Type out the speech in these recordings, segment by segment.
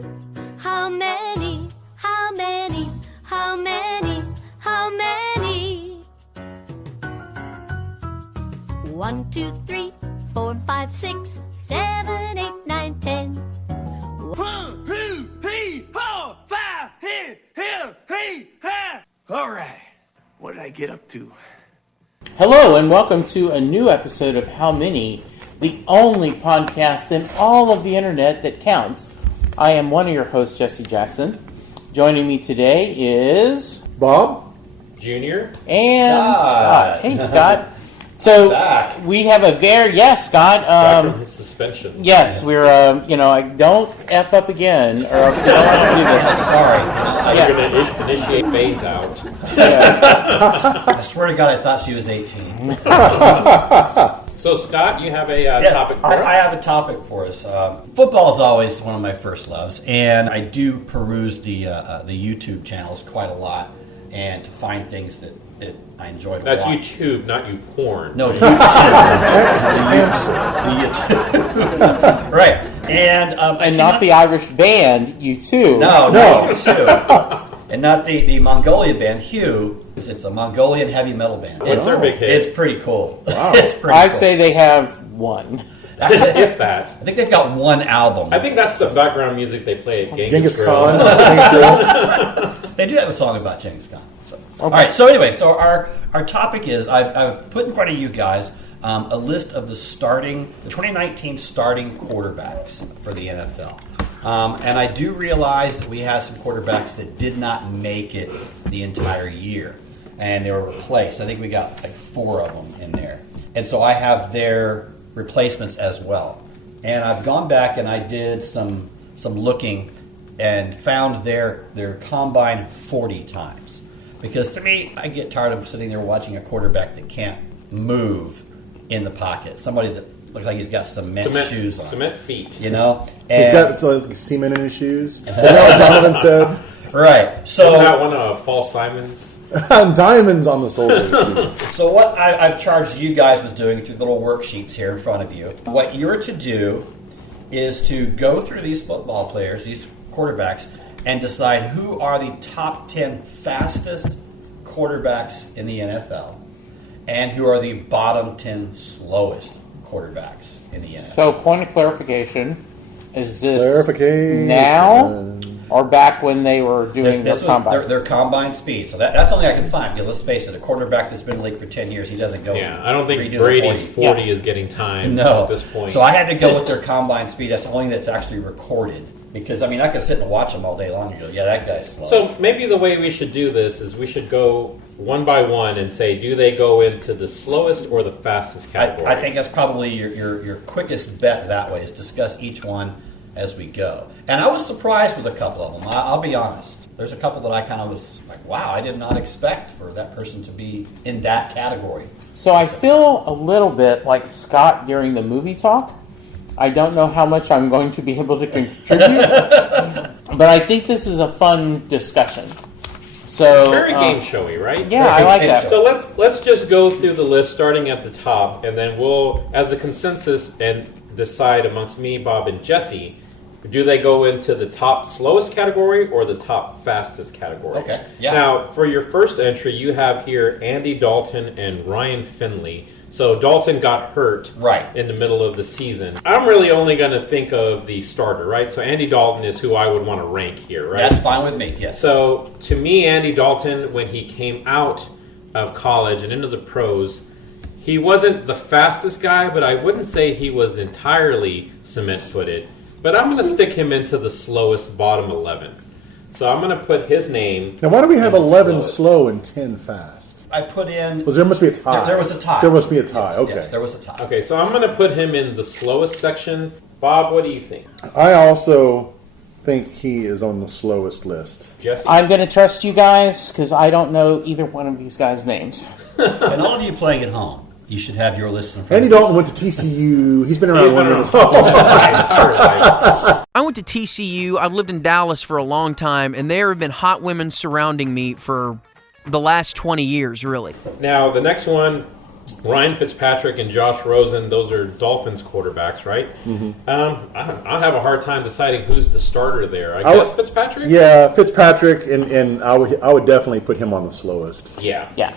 How many? How many? How many? How many? 1, 2, 3, 4, 5, 6, 7, 8, 9, 10. All right, what did I get up to? Hello and welcome to a new episode of How Many, the only podcast in all of the internet that counts. I am one of your hosts, Jesse Jackson. Joining me today is Bob Junior and Scott. Hey, Scott. So we have a Scott. back from his suspension. Yes, we're don't F up again, or else we don't want to do this. I'm sorry. You're going to initiate phase out. Yes. I swear to God, I thought she was 18. So, Scott, you have a topic for us? I have a topic for us. Football is always one of my first loves, and I do peruse the YouTube channels quite a lot, and to find things that I enjoy to That's watch. YouTube, not you porn. No, YouTube. the YouTube. Right. And not the Irish band, U2. No, U2. And not the Mongolian band, Hugh. It's a Mongolian heavy metal band. What's their big hit? It's pretty cool. Wow. It's pretty I'd cool. say they have one. If that. I think they've got one album. I think that's the background music they play at Genghis Grill. Khan. They do have a song about Genghis Khan. So. All right. So anyway, our topic is I've put in front of you guys a list of the 2019 starting quarterbacks for the NFL, and I do realize that we have some quarterbacks that did not make it the entire year, and they were replaced. I think we got like 4 of them in there, and so I have their replacements as well. And I've gone back and I did some looking and found their combine 40 times. Because to me, I get tired of sitting there watching a quarterback that can't move in the pocket. Somebody that looks like he's got cement shoes on. Cement feet. You know? He's got like semen in his shoes. Is that what Donovan said? Right. So Isn't that one of Paul Simon's? Diamonds on the soles. So what I've charged you guys with doing through little worksheets here in front of you, what you're to do is to go through these football players, these quarterbacks, and decide who are the top 10 fastest quarterbacks in the NFL and who are the bottom 10 slowest quarterbacks in the NFL. So, point of clarification, is this Clarification. now or back when they were doing This their was combine? their combine speed. So that's the only I can find, because let's face it, a quarterback that's been in the league for 10 years, he doesn't go. Yeah, I don't think redo the Brady's 40. 40 is getting time No. at this point. So I had to go with their combine speed. That's the only that's actually recorded. Because, I mean, I could sit and watch them all day long and go, yeah, that guy's slow. So maybe the way we should do this is we should go one by one and say, do they go into the slowest or the fastest category? I think that's probably your quickest bet that way, is discuss each one as we go. And I was surprised with a couple of them. I'll be honest. There's a couple that I kind of was like, wow, I did not expect for that person to be in that category. So I feel a little bit like Scott during the movie talk. I don't know how much I'm going to be able to contribute, but I think this is a fun discussion. So Very game showy, right? Yeah, I like that. So let's just go through the list starting at the top, and then we'll, as a consensus, and decide amongst me, Bob, and Jesse, do they go into the top slowest category or the top fastest category? Okay, yeah. Now, for your first entry, you have here Andy Dalton and Ryan Finley. So Dalton got hurt in the middle of the season. I'm really only going to think of the starter, right? So Andy Dalton is who I would want to rank here, right? That's fine with me, yes. So to me, Andy Dalton, when he came out of college and into the pros, he wasn't the fastest guy, but I wouldn't say he was entirely cement-footed. But I'm going to stick him into the slowest bottom 11. So I'm going to put his name. Now, why do we have in the 11 slowest. slow and 10 fast? I put in... There must be a tie. There was a tie. There must be a tie, Yes, okay. Yes, there was a tie. Okay, so I'm going to put him in the slowest section. Bob, what do you think? I also think he is on the slowest list. Jesse? I'm going to trust you guys because I don't know either one of these guys' names. And all of you playing at home, you should have your list in front Andy of you. Dalton went to TCU. He's been around He's been longer than around his for the entire life. I went to TCU. I've lived in Dallas for a long time, and there have been hot women surrounding me for the last 20 years, really. Now, the next one, Ryan Fitzpatrick and Josh Rosen, those are Dolphins quarterbacks, right? Mm-hmm. I have a hard time deciding who's the starter there. I guess Fitzpatrick? Yeah, Fitzpatrick, and I would definitely put him on the slowest. Yeah. Yeah.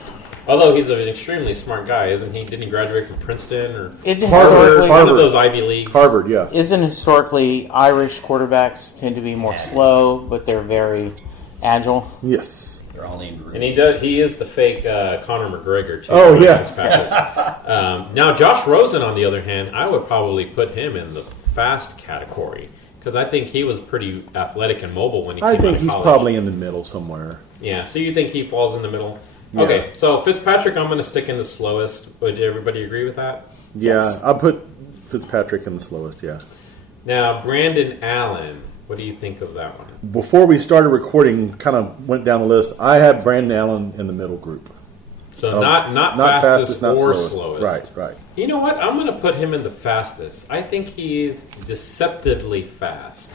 Although he's an extremely smart guy, isn't he? Didn't he graduate from Princeton or Historically, one of those Ivy Leagues? Harvard, yeah. Isn't historically Irish quarterbacks tend to be more slow, but they're very agile? Yes. They're only in And he is the fake Conor McGregor, too. Oh, yeah. Now, Josh Rosen, on the other hand, I would probably put him in the fast category because I think he was pretty athletic and mobile when he came out of college. I think he's probably in the middle somewhere. Yeah, so you think he falls in the middle? Yeah. Okay, so Fitzpatrick, I'm going to stick in the slowest. Would everybody agree with that? Yeah, Yes. I'll put Fitzpatrick in the slowest, yeah. Now, Brandon Allen, what do you think of that one? Before we started recording, kind of went down the list, I had Brandon Allen in the middle group. So not fastest not or slowest. Right. You know what? I'm going to put him in the fastest. I think he's deceptively fast.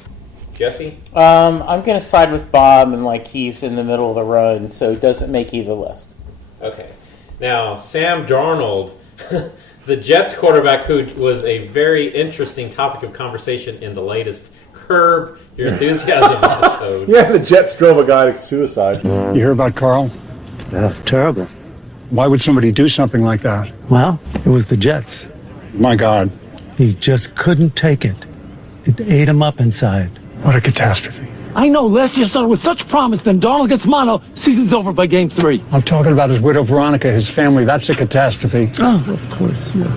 Jesse? I'm going to side with Bob and he's in the middle of the run, so it doesn't make either list. Okay. Now, Sam Darnold, the Jets quarterback, who was a very interesting topic of conversation in the latest Curb Your Enthusiasm episode. Yeah, the Jets drove a guy to suicide. You hear about Carl? Yeah, terrible. Why would somebody do something like that? Well, it was the Jets. My God, He just couldn't take it. It ate him up inside. what a catastrophe. I know last year started with such promise, then Darnold gets mono, season's over by game 3. I'm talking about his widow Veronica, his family. That's a catastrophe. Oh, of course, yeah.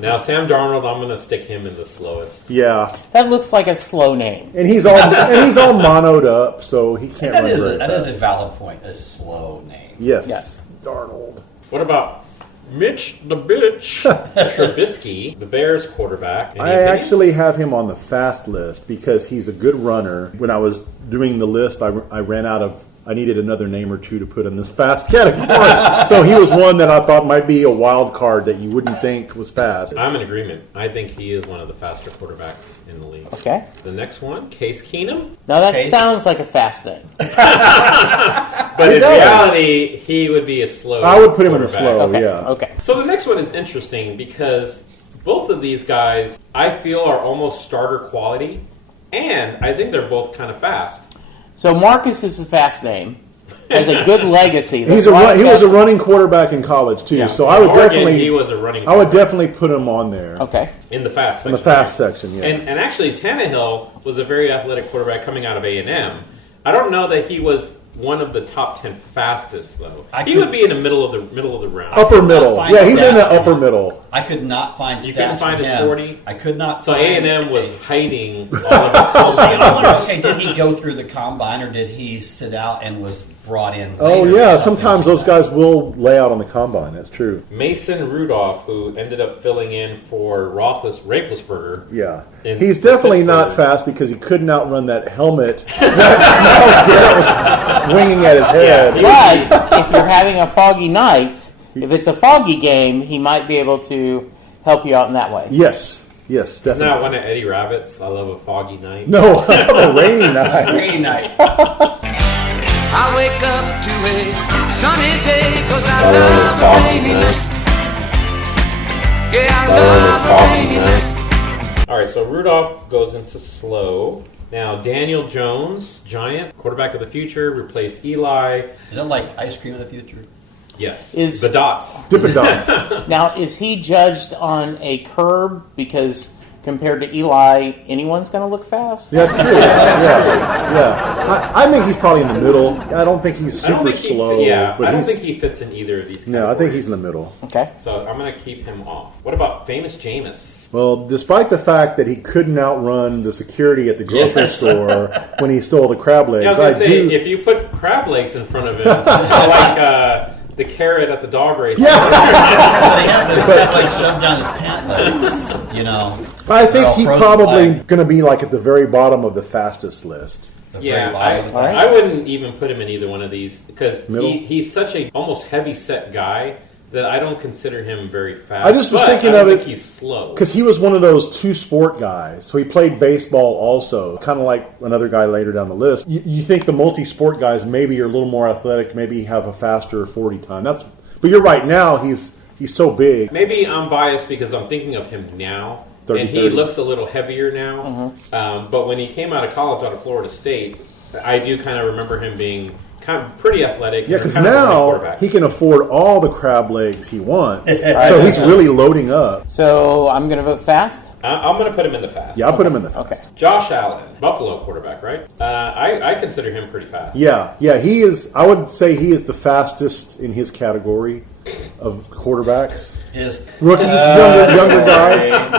Now, Sam Darnold, I'm going to stick him in the slowest. Yeah, That looks like a slow name. and he's all monoed up, so he can't run very that fast. is a valid point. A slow name. Yes. Darnold. What about Mitch the Bitch Trubisky, the Bears quarterback? Any I opinions? actually have him on the fast list because he's a good runner. When I was doing the list, I ran out of. I needed another name or two to put in this fast category. So he was one that I thought might be a wild card that you wouldn't think was fast. I'm in agreement. I think he is one of the faster quarterbacks in the league. Okay. The next one, Case Keenum. Now that Case? sounds like a fast name. But in does. reality, he would be a slow I would put him in the quarterback. slow, Okay. yeah. Okay. So the next one is interesting because both of these guys, I feel, are almost starter quality, and I think they're both kind of fast. So Marcus is a fast name. Has a good legacy. He There's was lot a of running quarterback in college too, Yeah. so I would Oregon, definitely he was a running I would quarterback. definitely put him on there Okay. In the fast in section. the fast section. Yeah, And actually, Tannehill was a very athletic quarterback coming out of A&M. I don't know that he was one of the top 10 fastest, though. He would be in the middle of the round. upper middle. find Yeah, he's in the stats. upper middle. I could not find You stats couldn't find from his him. 40? I could not So find A&M was a- hiding all of his Well, see, I wonder, numbers. okay, did he go through the combine or did he sit out and was brought in Oh later or yeah, something sometimes like those that? guys will lay out on the combine. That's true. Mason Rudolph, who ended up filling in for Roethlisberger. Yeah, In he's definitely not Pittsburgh. fast because he couldn't outrun that helmet that Myles Garrett was winging at his head. But if you're having a foggy night, if it's a foggy game, he might be able to help you out in that way. Yes, Isn't that definitely. one of Eddie Rabbit's? I love a foggy night. No, a rainy night. Rainy night. I wake up to a sunny day 'cause I love a rainy night. Yeah, I love a rainy night. All right, so Rudolph goes into slow. Now, Daniel Jones, Giant, quarterback of the future, replaced Eli. Is that like ice cream in the future? Yes. Is- the dots. Dippin' Dots. Now, is he judged on a curb? Because compared to Eli, anyone's going to look fast? That's true. Yeah. I think he's probably in the middle. I don't think he's I don't super think slow. I don't he's, think he fits in either of these categories. No, I think he's in the middle. Okay. So I'm going to keep him off. What about Famous Jameis? Well, despite the fact that he couldn't outrun the security at the grocery store when he stole the crab legs, Yeah, I was I going to say, do. if you put crab legs in front of him, like the carrot at the dog race. But he had the like shoved down his pant legs, you know. I think They're all he's frozen probably leg. going to be like at the very bottom of the fastest list. The Yeah, very bottom. All right. I wouldn't even put him in either one of these because Middle? he's such a almost heavy set guy that I don't consider him very fast. I just was But thinking I don't of it think he's slow. Because he was one of those two sport guys. So he played baseball also, kind of like another guy later down the list. You think the multi-sport guys maybe are a little more athletic, maybe have a faster 40 time. But you're right, now he's he's so big. Maybe I'm biased because I'm thinking of him now, 30, and he 30. looks a little heavier now. But when he came out of college out of Florida State, I do kind of remember him being kind of pretty athletic. Yeah, because kind of a running now quarterback. he can afford all the crab legs he wants. So he's really loading up. So I'm going to vote fast. I'm going to put him in the fast. Yeah, I'll put him in the fast. Okay. Josh Allen, Buffalo quarterback, right? I consider him pretty fast. Yeah, he is. I would say he is the fastest in his category of quarterbacks. Rookies,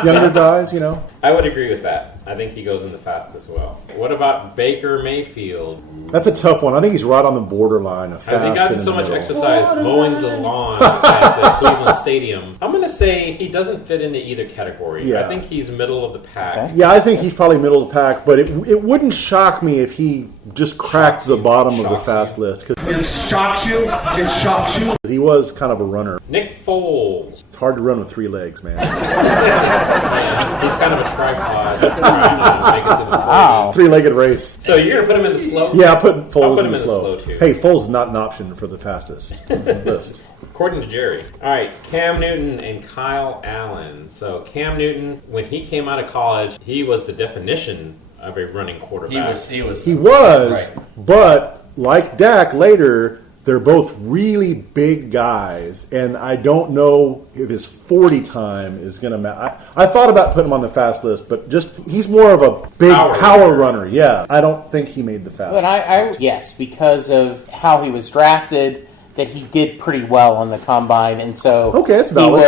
younger guys, you know. I would agree with that. I think he goes in the fast as well. What about Baker Mayfield? That's a tough one. I think he's right on the borderline of fast. Has he gotten and so in the much middle. exercise mowing the lawn at the Cleveland Stadium? I'm going to say he doesn't fit into either category. Yeah. I think he's middle of the pack. Yeah, I think he's probably middle of the pack, but it wouldn't shock me if he just cracked the bottom of the fast list. It shocks you. It shocks you. He was kind of a runner. Nick Foles. It's hard to run with 3 legs, man. He's kind of a tripod. Trying to make it to the 3-legged race. So you're going to put him in the slow? Yeah, I'll put Foles I'll put in him the slow. too. Hey, Foles is not an option for the fastest list. According to Jerry. All right, Cam Newton and Kyle Allen. So Cam Newton, when he came out of college, he was the definition of a running quarterback. He was. He was, Right. but like Dak later, they're both really big guys, and I don't know if his 40 time is going to matter. I thought about putting him on the fast list, but just he's more of a big power runner. Yeah, I don't think he made the fast. But yes, because of how he was drafted, that he did pretty well on the combine, and so Okay, that's valid.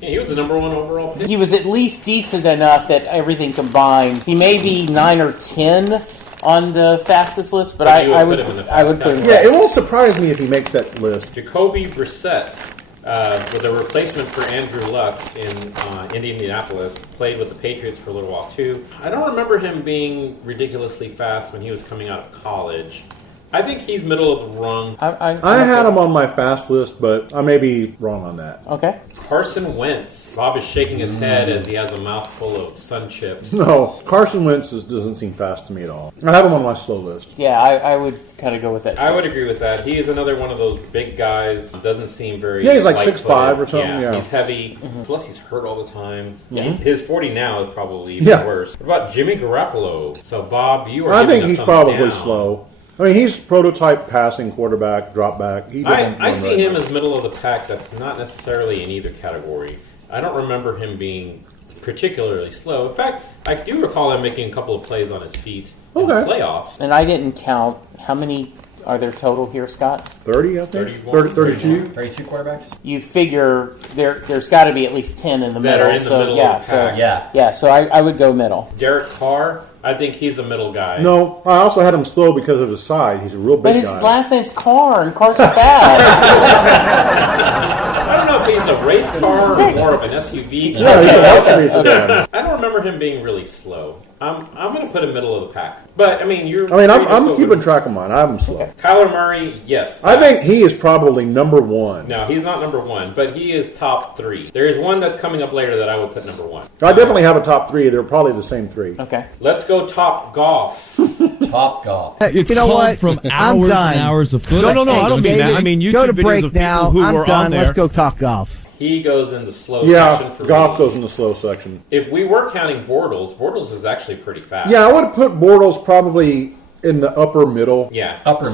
He was the number 1 overall pick. He was at least decent enough that everything combined, he may be 9 or 10 on the fastest list, but you I would would put him in the I would fast put him. Yeah, it won't surprise me if he makes that list. Jacoby Brissett, with a replacement for Andrew Luck in Indianapolis, played with the Patriots for a little while too. I don't remember him being ridiculously fast when he was coming out of college. I think he's middle of the rung. I had him on my fast list, but I may be wrong on that. Okay. Carson Wentz. Bob is shaking his head as he has a mouthful of sun chips. No, Carson Wentz doesn't seem fast to me at all. I have him on my slow list. Yeah, I would kind of go with that too. I would agree with that. He is another one of those big guys. Doesn't seem very. Yeah, he's like light-footed. 6'5" or something, yeah. He's heavy. Plus, he's hurt all the time. Yeah. His 40 now is probably even Yeah. worse. What about Jimmy Garoppolo? So, Bob, you are. I giving think us he's thumbs probably down. slow. I mean, he's prototype passing quarterback, drop back. He doesn't I run see right him now. as middle of the pack. That's not necessarily in either category. I don't remember him being particularly slow. In fact, I do recall him making a couple of plays on his feet in the playoffs. And I didn't count how many are there total here, Scott? 30, I think. 31, 32. 32 quarterbacks. You figure there's got to be at least 10 in the That middle. are in the so middle yeah, of the so pack. yeah, so I would go middle. Derek Carr, I think he's a middle guy. No, I also had him slow because of his size. He's a real big But his guy. last name's Carr, and Carr's fast. I don't know if he's a race car or more of an SUV. Yeah, he's a luxury sedan. I don't remember him being really slow. I'm going to put him middle of the pack. But, I mean, you're... I'm keeping track of mine. I have him slow. Kyler Murray, yes. I think he is probably number 1. No, he's not number 1, but he is top 3. There is one that's coming up later that I would put number 1. I definitely have a top 3. They're probably the same 3. Okay. Let's go top golf. Top golf. It's You know called what? from I'm hours done. and hours of footage. No, I don't mean that. I mean YouTube go to videos break of people now. who I'm were done. on there. Let's go talk golf. He goes in the slow Yeah, section for golf me. goes in the slow section. If we were counting Bortles is actually pretty fast. Yeah, I would put Bortles probably in the upper middle. Yeah. Upper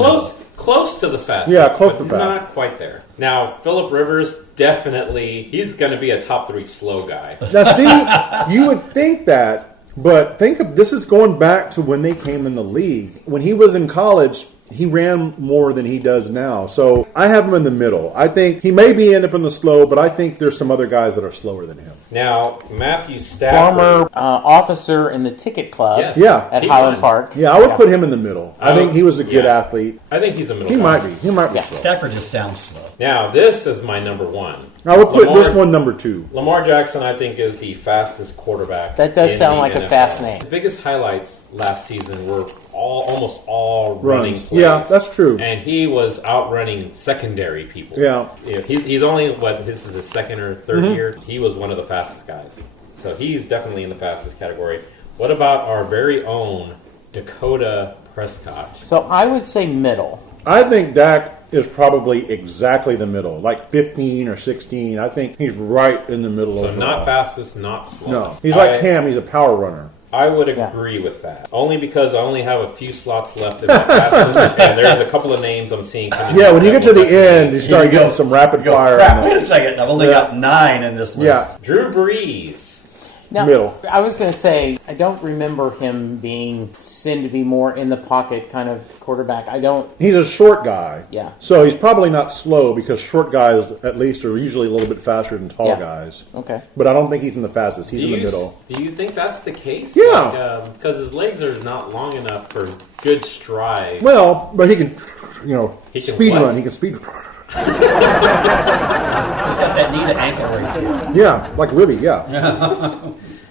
Close to the fastest. Yeah, close but to fast. Not quite there. Now, Phillip Rivers, definitely, he's going to be a top 3 slow guy. Now, see, you would think that, but think of this is going back to when they came in the league. When he was in college, he ran more than he does now. So I have him in the middle. I think he may be end up in the slow, but I think there's some other guys that are slower than him. Now, Matthew Stafford. Former officer in the ticket club Yes. Yeah. at He Highland won. Park. Yeah, I would put him in the middle. I think he was a good athlete. I think he's a middle He guy. might be. He might be Yeah. slow. Stafford just sounds slow. Now, this is my number 1. I would put this one number 2. Lamar Jackson, I think, is the fastest quarterback. That does in sound the like a NFL. fast name. The biggest highlights last season were almost all running Runs. plays. Yeah, that's true. And he was outrunning secondary people. Yeah. He's only, this is his second or third Mm-hmm. year. He was one of the fastest guys. So he's definitely in the fastest category. What about our very own Dakota Prescott? So I would say middle. I think Dak is probably exactly the middle, like 15 or 16. I think he's right in the middle. So overall. not fastest, not slowest. No, he's like Cam. He's a power runner. I would agree with that. Only because I only have a few slots left in my fastest, and there's a couple of names I'm seeing coming. Yeah, when you get to the end, you start getting some rapid fire. Crap, wait a second. I've only got 9 in this list. Yeah. Drew Brees. Now, Middle. I was going to say, I don't remember him being seen to be more in the pocket kind of quarterback. I don't. He's a short guy. Yeah. So he's probably not slow because short guys, at least, are usually a little bit faster than tall Yeah. guys. Okay. But I don't think he's in the fastest. He's in the middle. Do you think that's the case? Yeah. Because his legs are not long enough for good stride. Well, but he can, He can speed what? run. He can speed. He's got that knee to ankle ratio. Yeah, like Ribby. Yeah.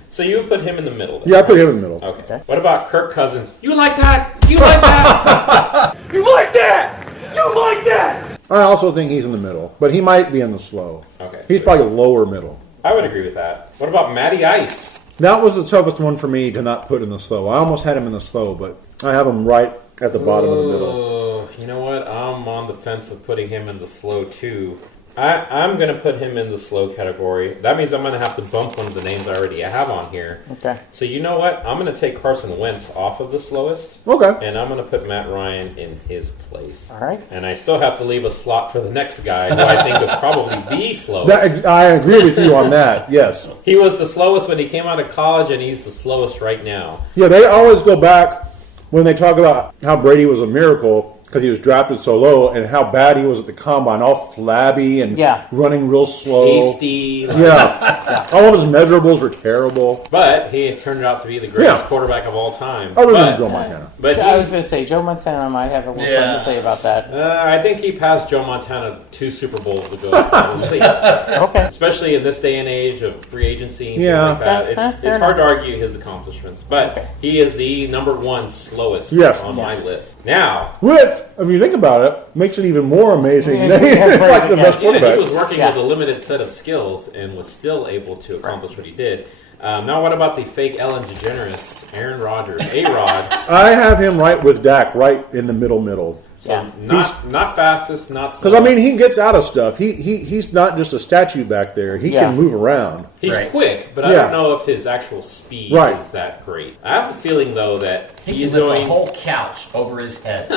So you would put him in the middle. Then, Yeah, I put him in the middle. Okay. What about Kirk Cousins? You like that? You like that? You like that? You like that? I also think he's in the middle, but he might be in the slow. Okay. He's probably lower middle. I would agree with that. What about Matty Ice? That was the toughest one for me to not put in the slow. I almost had him in the slow, but I have him right at the bottom of the middle. Oh, you know what? I'm on the fence of putting him in the slow too. I'm going to put him in the slow category. That means I'm going to have to bump one of the names I already have on here. Okay. So you know what? I'm going to take Carson Wentz off of the slowest. Okay. And I'm going to put Matt Ryan in his place. All right. And I still have to leave a slot for the next guy, who I think was probably the slowest. I agree with you on that, yes. He was the slowest when he came out of college, and he's the slowest right now. Yeah, they always go back when they talk about how Brady was a miracle because he was drafted so low and how bad he was at the combine, all flabby and running real slow. Hasty. Yeah. All of his measurables were terrible. But he turned out to be the greatest quarterback of all time. Other than Joe Montana. But I was going to say, Joe Montana might have a little something to say about that. I think he passed Joe Montana 2 Super Bowls ago, probably. Okay. Especially in this day and age of free agency and Yeah. things like that. It's hard to argue his accomplishments. But he is the number 1 slowest on my list. Now, Which, if you think about it, makes it even more amazing. Yeah, that he's yeah, like the best he quarterback. was working with a limited set of skills and was still able to accomplish what he did. Now, what about the fake Ellen DeGeneres, Aaron Rodgers, A-Rod? I have him right with Dak, right in the middle. So not fastest, not Because, slow. I mean, he gets out of stuff. He's not just a statue back there. He can move around. He's quick, but I don't know if his actual speed is that great. I have a feeling, though, that He he's can lift going... a whole couch over his head.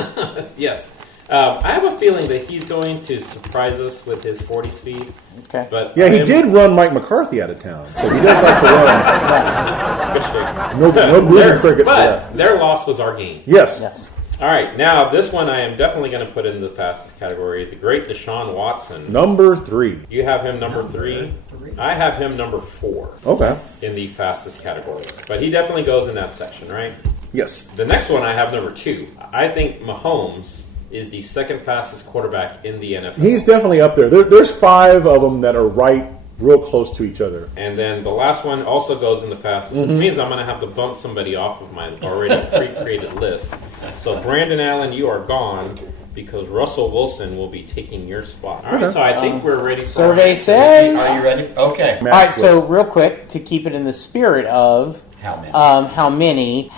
Yes. I have a feeling that he's going to surprise us with his 40 speed. Okay. But Yeah, he did run Mike McCarthy out of town, so he does like to run. Good shake. No losing crickets But yet. their loss was our gain. Yes. Yes. All right, now this one I am definitely going to put in the fastest category. The great Deshaun Watson. Number 3. You have him number 3. I have him number 4. Okay. In the fastest category. But he definitely goes in that section, right? Yes. The next one I have number 2. I think Mahomes is the second fastest quarterback in the NFL. He's definitely up there. There's 5 of them that are right real close to each other. And then the last one also goes in the fastest, which means I'm going to have to bump somebody off of my already pre-created list. So Brandon Allen, you are gone because Russell Wilson will be taking your spot. All right, so I think we're ready for Survey says. Are you ready? Okay. All right, so real quick, to keep it in the spirit of how many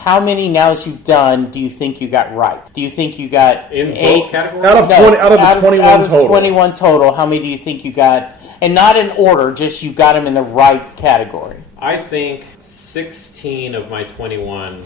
now that you've done, do you think you got right? Do you think you got in 8 both categories? Out of the 21 total. 21 total, how many do you think you got? And not in order, just you got them in the right category. I think 16 of my 21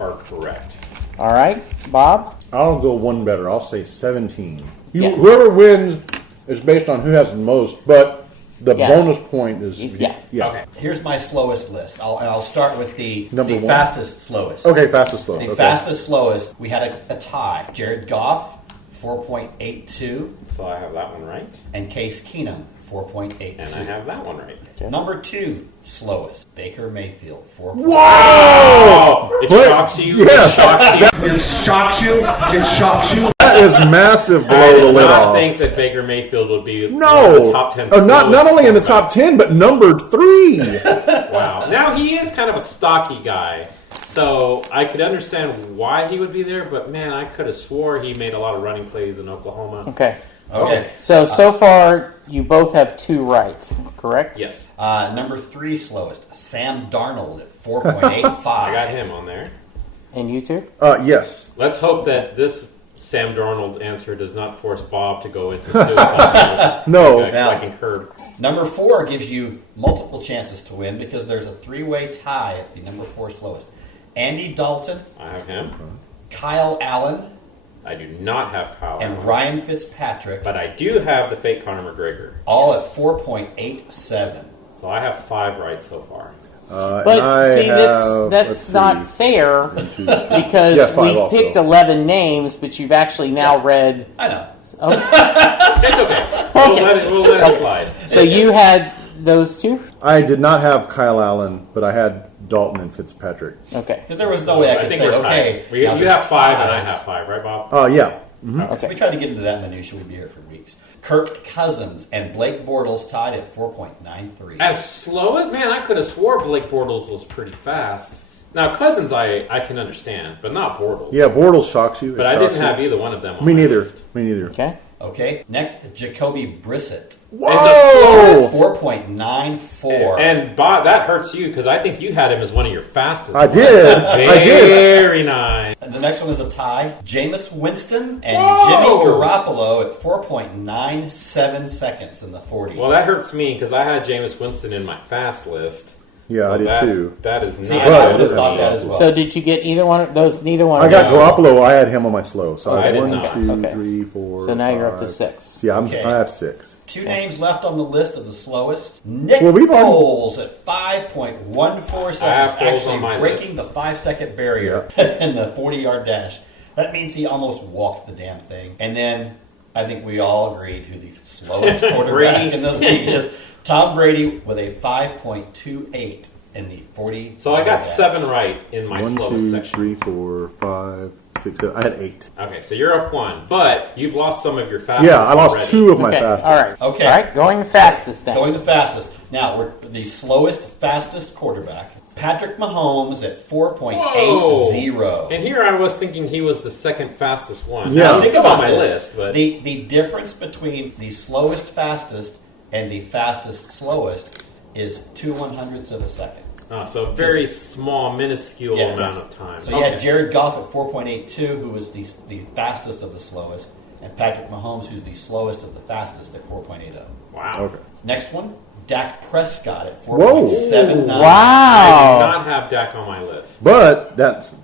are correct. All right, Bob? I'll go one better. I'll say 17. Whoever wins is based on who has the most, but the bonus point is... Okay. Here's my slowest list. I'll start with the Number 1. fastest slowest. Okay, fastest slowest. The fastest slowest, we had a tie. Jared Goff, 4.82. So I have that one right. And Case Keenum, 4.82. And I have that one right. Number 2 slowest, Baker Mayfield, 4.82. Whoa! It shocks you. Yes. It shocks you. It shocks you. That is massive below I the did lid not off. think that Baker Mayfield would be No. one of the top 10. Not only in the top 10, but number 3. Wow. Now, he is kind of a stocky guy. So I could understand why he would be there, but man, I could have swore he made a lot of running plays in Oklahoma. Okay. Okay. So far, you both have 2 right, correct? Yes. Number 3 slowest, Sam Darnold at 4.85. I got him on there. And you two? Yes. Let's hope that this Sam Darnold answer does not force Bob to go into suicide. No. Like in Curb. Number 4 gives you multiple chances to win because there's a 3-way tie at the number 4 slowest. Andy Dalton. I have him. Kyle Allen. I do not have Kyle And Allen. Ryan Fitzpatrick. But I do have the fake Conor McGregor. All at 4.87. So I have 5 right so far. But see, that's not fair because we picked 11 names, but you've actually now read. I know. It's okay. We'll let it slide. So you had those two? I did not have Kyle Allen, but I had Dalton and Fitzpatrick. Okay. There was no way I could think say, we're okay. tied. You have 5 and I have 5, right, Bob? Yeah. If we tried to get into that minutia, we'd be here for weeks. Kirk Cousins and Blake Bortles tied at 4.93. As slow as man, I could have swore Blake Bortles was pretty fast. Now Cousins, I can understand, but not Bortles. Yeah, Bortles shocks you. But I didn't have either one of them. Me neither. Me neither. Okay. Next, Jacoby Brissett. Whoa! 4.94. And Bob, that hurts you because I think you had him as one of your fastest. I did. Very nice. And the next one is a tie. Jameis Winston and Whoa! Jimmy Garoppolo at 4.97 seconds in the 40. Well, that hurts me because I had Jameis Winston in my fast list. Yeah, So I did too. That is not. See, I would have thought that as well. So did you get either one of those? Neither one. I of got those? Garoppolo. I had him on my slow. So I I have did 1, not. 2, Okay. 3, 4. So now you're up to 5. 6. Yeah, Okay. I have 6. 2 names left on the list of the slowest. Nick Well, we've already- Foles at 5.14 seconds, have Foles actually on my breaking list. the 5-second barrier in the 40-yard dash. That means he almost walked the damn thing. And then I think we all agreed who the slowest quarterback in the league is. Tom Brady with a 5.28 in the 40. So I got dash. 7 right in my 1, slowest 2, section. 3, 4, 5, 6, 7. I had 8. Okay, so you're up 1, but you've lost some of your fastest. Yeah, I lost already. 2 of my Okay. fastest. All right. Okay. All right. Going the fastest then. Going the fastest. Now, we're the slowest, fastest quarterback. Patrick Mahomes at 4.80. And here I was thinking he was the second fastest one. Yeah. Now, think about my this. list, but The difference between the slowest fastest and the fastest slowest is 2/100ths of a second. so a very small, minuscule Yes. amount of time. So you had Jared Goff at 4.82, who was the fastest of the slowest, and Patrick Mahomes, who's the slowest of the fastest at 4.80. Wow. Okay. Next one, Dak Prescott at Whoa. 4.79. I Wow. did not have Dak on my list. But that's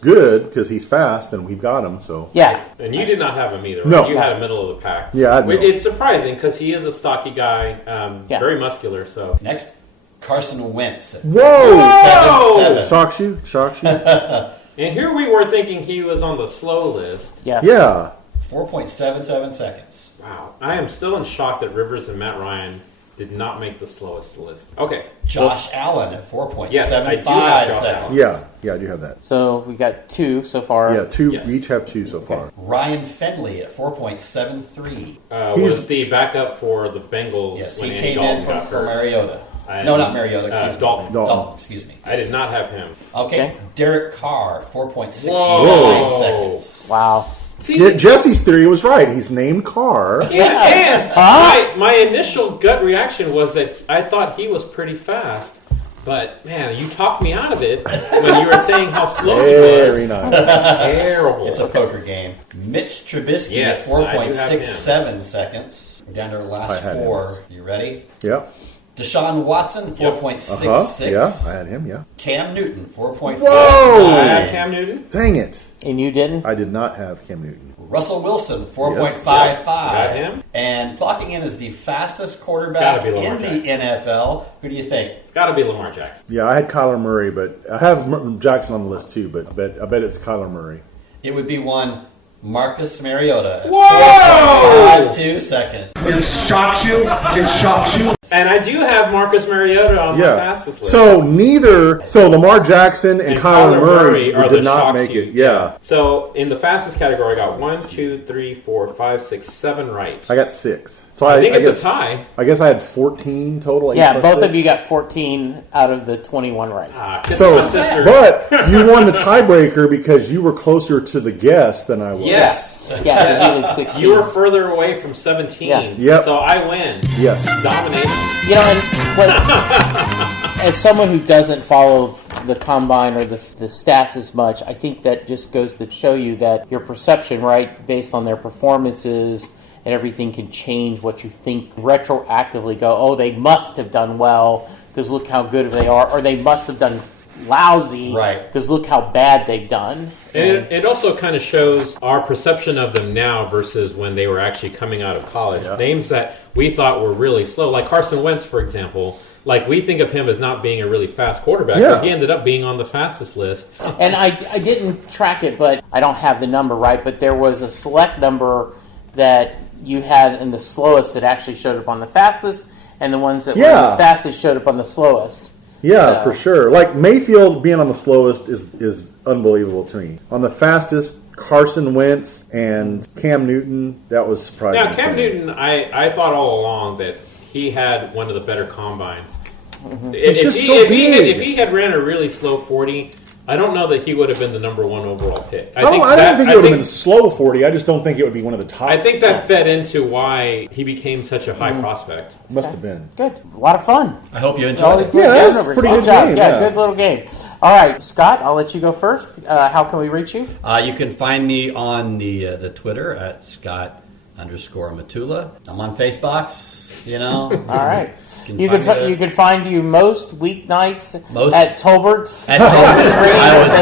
good because he's fast and we've got him. So Yeah. And you did not have him either. No. Right? You had a middle of the pack. Yeah, I had Wait, no. it's surprising because he is a stocky guy, Yeah. very muscular. So Next, Carson Wentz at Whoa! 4.77. Shocks you? Shocks you? and here we were thinking he was on the slow list. Yes. Yeah. 4.77 seconds. Wow, I am still in shock that Rivers and Matt Ryan did not make the slowest list. Okay, Josh Allen at 4.75 Yes, I do have Josh seconds. Yeah, I do have that. So we got 2 so far. Yeah, 2. Yes. We each have 2 so far. Ryan Fenley at 4.73. was the backup for the Bengals Yes, when he Andy came Dalton in got for hurt. Mariota. I- No, not Mariota. Excuse me. Dalton. Dalton. Excuse me. I did not have him. Okay. Derek Carr, 4.69 Whoa. seconds. Wow. See, Yeah, Jesse's theory was right. He's named Carr. and my initial gut reaction was that I thought he was pretty fast. But, man, you talked me out of it when you were saying how slow he was. Very nice. Terrible. It's a poker game. Mitch Trubisky Yes, at I do have 4.67 seconds. We're down to our I last had him. 4. You ready? Yep. Deshaun Watson, 4.66. Yeah, I had him, yeah. Cam Newton, 4.5. Whoa! I have Cam Newton. Dang it. And you didn't? I did not have Cam Newton. Russell Wilson, 4.55. Got him. And clocking in as the fastest Gotta quarterback be in Lamar the Jackson. NFL. Who do you think? Got to be Lamar Jackson. Yeah, I had Kyler Murray, but I have Jackson on the list too, but I bet it's Kyler Murray. It would be one Marcus Mariota. at Whoa! 4.52 seconds. It shocks you. It shocks you. And I do have Marcus Mariota on my Yeah. fastest list. So Lamar Jackson and Kyler Murray are did the not shocks make you- it. Yeah. So in the fastest category, I got 1, 2, 3, 4, 5, 6, 7 right. I got 6. So I think it's guess, a tie. I guess I had 14 total. 8 Yeah, plus both 6. of you got 14 out of the 21 right. Kiss So, my sister. but you won the tiebreaker because you were closer to the guess than I was. Yes. Yeah, you did 16. You were further away from 17. Yeah. Yep. So I win. Yes. Dominating. You know, and as someone who doesn't follow the combine or the stats as much. I think that just goes to show you that your perception, right, based on their performances and everything, can change what you think. Retroactively go, oh, they must have done well because look how good they are, or they must have done lousy because look how bad they've done. And it also kind of shows our perception of them now versus when they were actually coming out of college. Yeah. Names that we thought were really slow, like Carson Wentz, for example. Like, we think of him as not being a really fast quarterback, but he ended up being on the fastest list. And I didn't track it, but I don't have the number right, but there was a select number that you had in the slowest that actually showed up on the fastest, and the ones that were the fastest showed up on the slowest. Yeah, for sure. Like, Mayfield being on the slowest is unbelievable to me. On the fastest, Carson Wentz and Cam Newton, that was surprising. Now, Cam Newton, I thought all along that he had one of the better combines. Mm-hmm. If he had ran a really slow 40, I don't know that he would have been the number one overall pick. I don't think it would have been slow 40. I just don't think it would be one of the top. I think that fed into why he became such a high prospect. Must have been. Good. A lot of fun. I hope you enjoyed it. Yeah, that's a pretty good game. Yeah, good little game. All right, Scott, I'll let you go first. How can we reach you? You can find me on the Twitter at Scott_Matula. I'm on Facebooks, you know. All right. You can find you most weeknights at Tolbert's. At Tolbert's. I was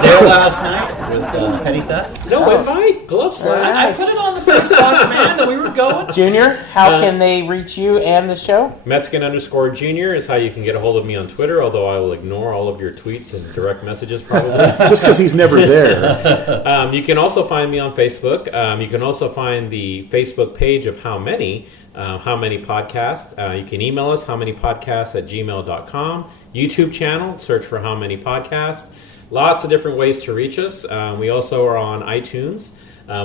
there last night with Petty Theft. No invite, glove slap. I put it on the Facebooks, man, that we were going. Junior, how can they reach you and the show? Metzgen_Junior is how you can get a hold of me on Twitter, although I will ignore all of your tweets and direct messages probably. Just because he's never there. You can also find me on Facebook. You can also find the Facebook page of How Many Podcasts. You can email us, howmanypodcasts@gmail.com. YouTube channel, search for How Many Podcasts. Lots of different ways to reach us. We also are on iTunes.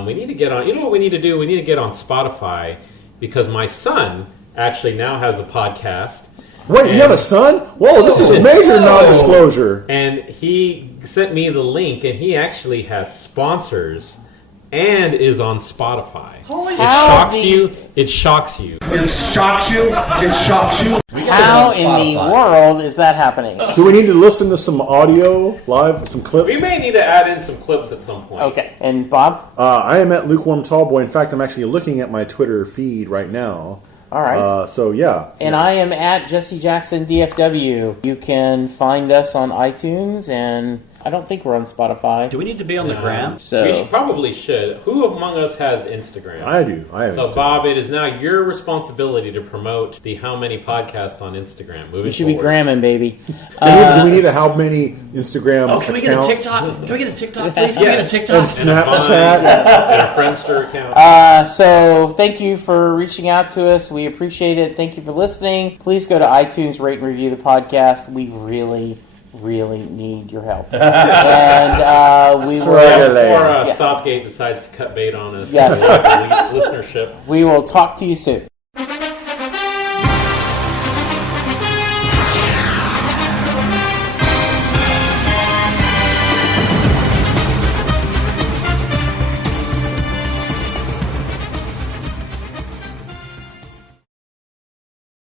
We need to get on, you know what we need to do? We need to get on Spotify because my son actually now has a podcast. Wait, you have a son? Whoa, this is a major non-disclosure. And he sent me the link, and he actually has sponsors and is on Spotify. Holy shit. It shocks you. How in the world is that happening? Do we need to listen to some audio live, some clips? We may need to add in some clips at some point. Okay. And Bob? I am at Lukewarm Tallboy. In fact, I'm actually looking at my Twitter feed right now. All right. So, yeah. And I am at Jesse Jackson DFW. You can find us on iTunes, and I don't think we're on Spotify. Do we need to be on the gram? So we probably should. Who among us has Instagram? I do. I have Instagram. Bob, it is now your responsibility to promote the How Many Podcasts on Instagram. You should be gramming, baby. Do we need a How Many Instagram account? Can we get a TikTok? Can we get a TikTok, please? Can we get a TikTok? And Snapchat. And a Friendster account. So thank you for reaching out to us. We appreciate it. Thank you for listening. Please go to iTunes, rate and review the podcast. We really need your help. And we will... Before Southgate decides to cut bait on us. Yes. Listenership. We will talk to you soon.